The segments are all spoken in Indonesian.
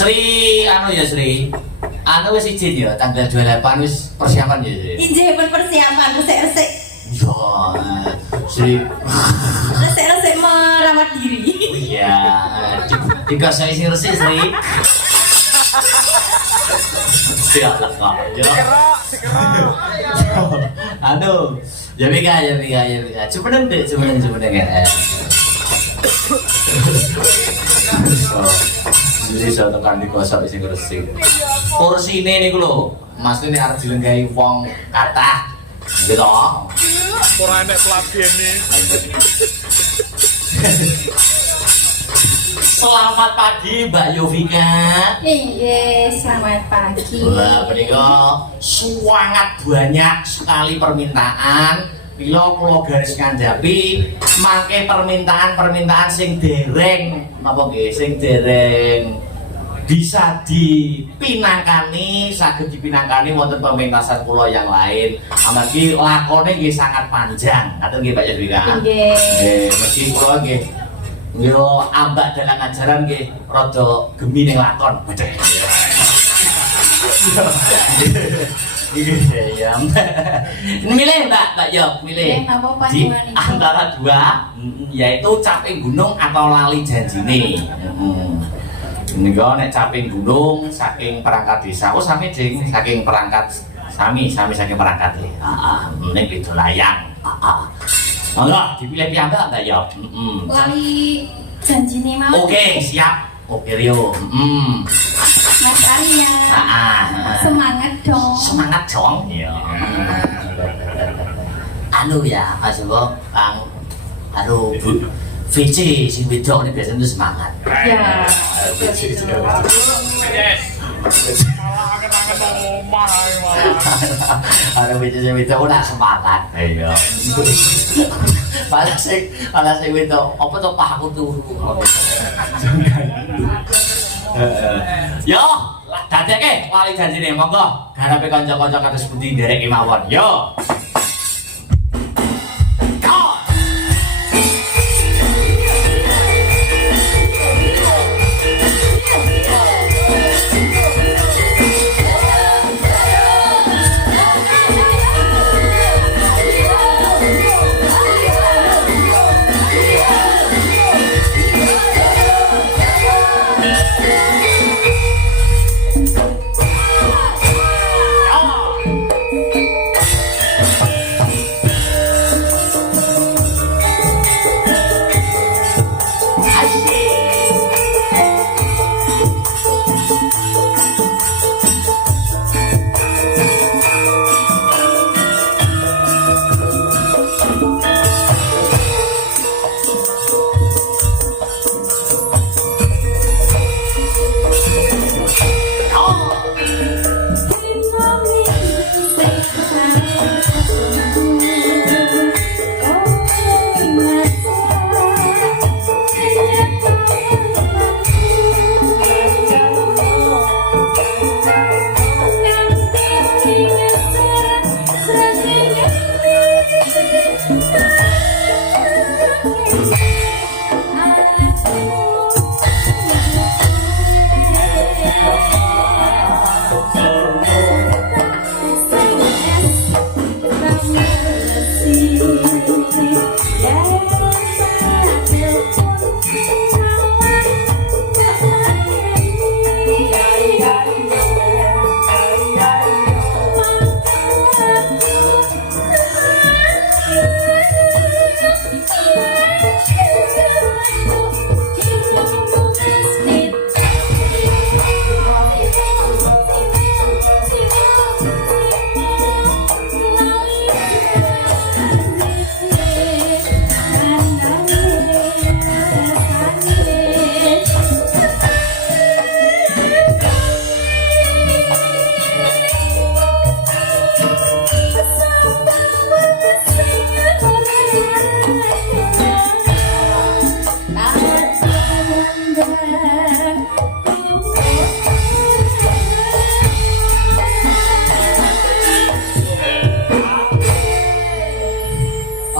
Sri anu ya Sri. Anu wis izin ya tanggal 28 wis persiapan ya Sri. Injih pun persiapan resik-resik. Yo. Sri. Resik-resik merawat diri. Iya, dikasih isi resik Sri. Siap lah kok. Aduh, ya Mika. Cuman kan. Jadi saya tekan dikosok isi resik. Kursi ini nih lo, mas ini harus dilengkapi wong kata, gitu. Ora enek pelatihan nih. Selamat pagi Mbak Yovika. Iya, selamat pagi. Lah menika sangat banyak sekali permintaan. Bila kula garis ngandhapi mangke permintaan sing dereng napa nggih sing dereng bisa dipinangkani, saged dipinangkani wonten pementasan kula yang lain. Amargi lakone nggih sangat panjang. Ngaten nggih Pak Yovika. Nggih. Nggih, mesti kula nggih yo ambak dalam ajaran nggih rada gemi ning lakon. Iya, milih Mbak Yo, milih di antara dua, yaitu caping gunung atau lali janjine. Ini kau nek caping gunung saking perangkat desa, oh sami jeng saking perangkat sami saking perangkat ini gitu layang. Enggak, dipilih piyambak Mbak Yo. Lali janjine mau. Oke, siap. Oke Rio. Mas Arya. Semangat dong. Ya. Anu ya, Mas Bob, Kang. Aduh, Bu. VC sing wedok ini biasanya semangat. Ya. Malah angen-angen omah malah. Ada VC sing wedok ora semangat. Iya. Malah sing wedok apa to pahaku turu. Yo, dadeke wali janjine monggo garepe kanca-kanca kados pundi ndereke mawon. Yo.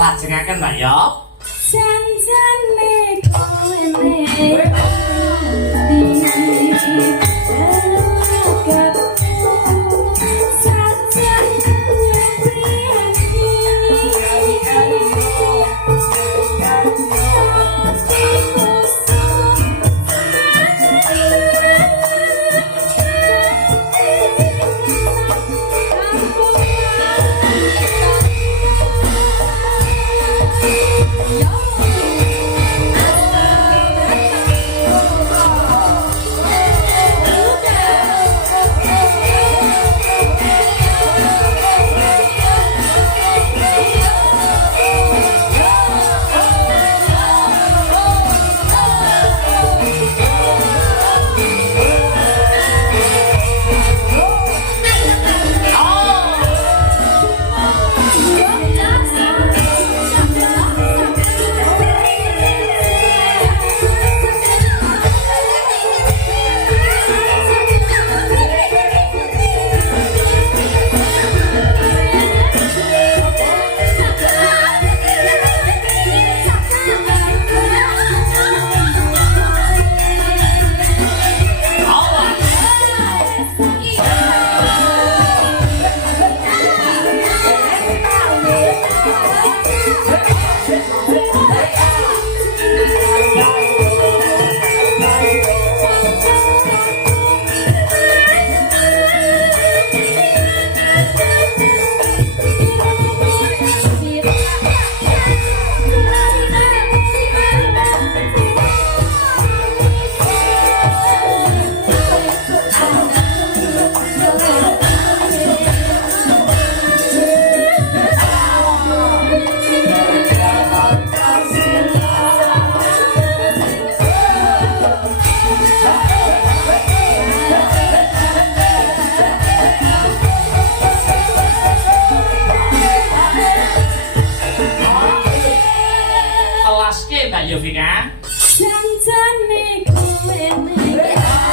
Lajengaken Mbak Yo. Janjane kowe dipelaske Mbak Yovika. Janjane kowe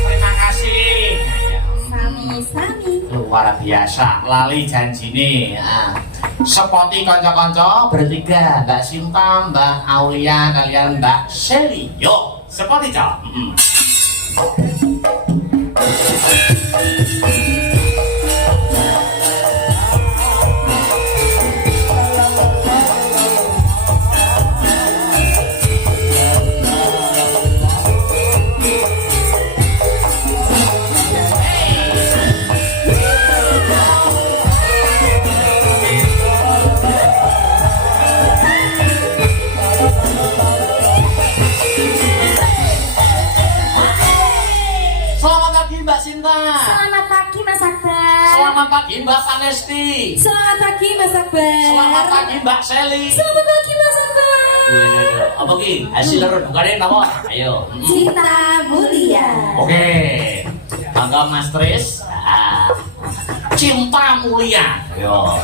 Terima kasih. sami-sami. Luar biasa, lali janjine. Sepoti kanca-kanca bertiga, Mbak Sinta, Mbak Aulia, kalian Mbak Shelly. Yo, sepoti cok. Selamat pagi Mbak Sinta. Selamat pagi Mas Akbar. Selamat pagi Mbak Panesti. Selamat pagi Mas Akbar. Selamat pagi Mbak Shelly. Selamat pagi Mas Akbar. Apa ki? Hasil rebukannya apa? Ayo. Cinta mulia. Oke. Bangga Mas Tris. Cinta mulia. Yo.